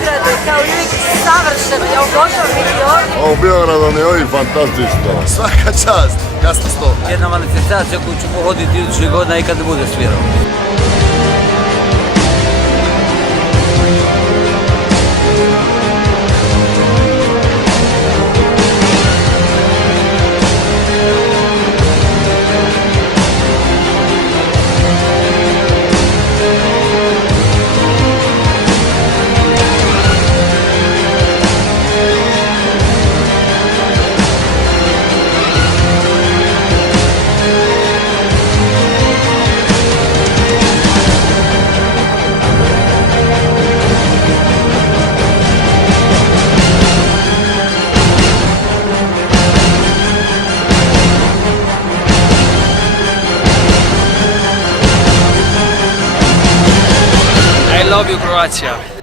Beograd je kao uvijek savršeno, ja obožavam biti ovdje. A u Beogradu je ovdje fantastično. Svaka čast, jasno sto. Jedna manifestacija koju ću pohoditi idućih godina i kada bude svirao. I love you, Croatia.